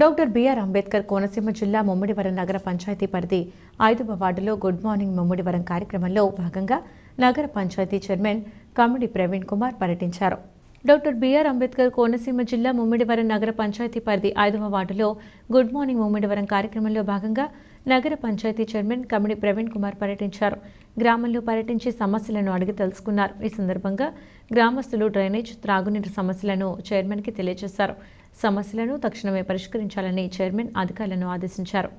Doctor BR Ambedkar Konaseema జిల్లా ముమ్మిడివరం నగర పంచాయతీ పరిధి ఐదవ వార్డులో గుడ్ మార్నింగ్ ముమ్మిడివరం కార్యక్రమంలో భాగంగా నగర పంచాయతీ చైర్మన్ కమిడి ప్రవీణ్ కుమార్ పర్యటించారు. డాక్టర్ బిఆర్ అంబేద్కర్ కోనసీమ జిల్లా ముమ్మిడివరం నగర పంచాయతీ పరిధి ఐదవ వార్డులో గుడ్ మార్నింగ్ ముమ్మిడివరం కార్యక్రమంలో భాగంగా నగర పంచాయతీ చైర్మన్ కమిడి ప్రవీణ్ కుమార్ పర్యటించారు. గ్రామంలో పర్యటించి సమస్యలను అడిగి తెలుసుకున్నారు. ఈ సందర్భంగా గ్రామస్తులు డ్రైనేజ్ త్రాగునీరు సమస్యలను చైర్మన్కి తెలియజేశారు. సమస్యలను తక్షణమే పరిష్కరించాలని చైర్మన్ అధికారులను ఆదేశించారు.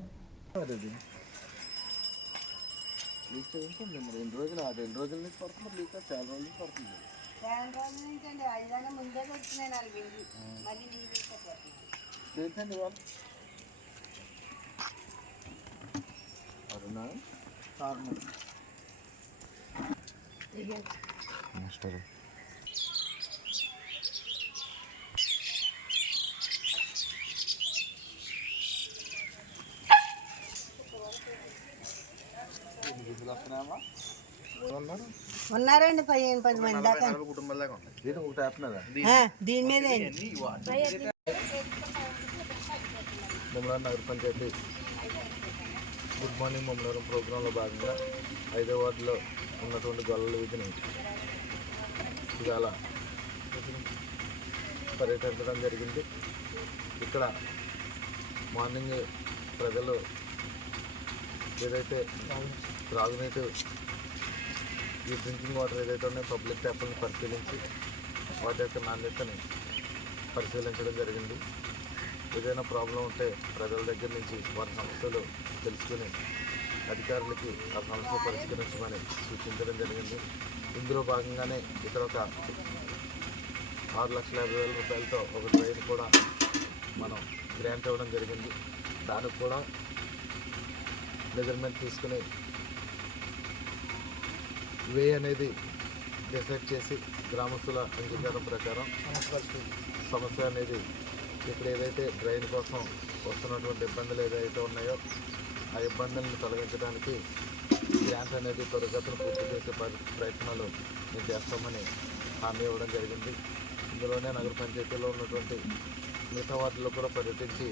నుంచి ఏంటండి మాస్టర్. ఉన్నారు ఉన్నారండి పదిహేను పది మంది దాకా. దీని మీదే. నగర పంచాయతీ. గుడ్ మార్నింగ్ మమ్మల్ని ప్రోగ్రాంలో భాగంగా హైదరాబాద్లో ఉన్నటువంటి గొల్లల వీధిని ఇవాళ పర్యటించడం జరిగింది. ఇక్కడ మార్నింగ్ ప్రజలు ఏదైతే త్రాగునీటి ఈ డ్రింకింగ్ వాటర్ ఏదైతే ఉన్నాయో పబ్లిక్ ట్యాప్లను పరిశీలించి వాటి యొక్క నాణ్యతని పరిశీలించడం జరిగింది. ఏదైనా ప్రాబ్లం ఉంటే ప్రజల దగ్గర నుంచి వారి సమస్యలు తెలుసుకుని అధికారులకి ఆ సమస్య పరిష్కరించమని సూచించడం జరిగింది. ఇందులో భాగంగానే ఇక్కడ ఒక ఆరు లక్షల యాభై వేల రూపాయలతో ఒక ట్రైన్ కూడా మనం గ్రాంట్ ఇవ్వడం జరిగింది. దానికి కూడా మెజర్మెంట్ తీసుకుని వే అనేది డిసైడ్ చేసి గ్రామస్తుల అంగీకారం ప్రకారం సమస్య అనేది ఇప్పుడు ఏదైతే డ్రైన్ కోసం వస్తున్నటువంటి ఇబ్బందులు ఏదైతే ఉన్నాయో ఆ ఇబ్బందులను తొలగించడానికి గ్రాంట్ అనేది త్వరగతిన పూర్తి చేసే ప్రయత్నాలు మేము చేస్తామని హామీ ఇవ్వడం జరిగింది. ఇందులోనే నగర పంచాయతీలో ఉన్నటువంటి మిగతా వాటిలో కూడా పర్యటించి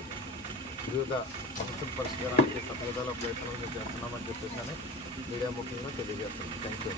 వివిధ సమస్యల పరిష్కారానికి సత్వదాల ప్రయత్నాలు మేము చేస్తున్నామని చెప్పేసి మీడియా ముఖ్యంగా తెలియజేస్తున్నాం. Thank you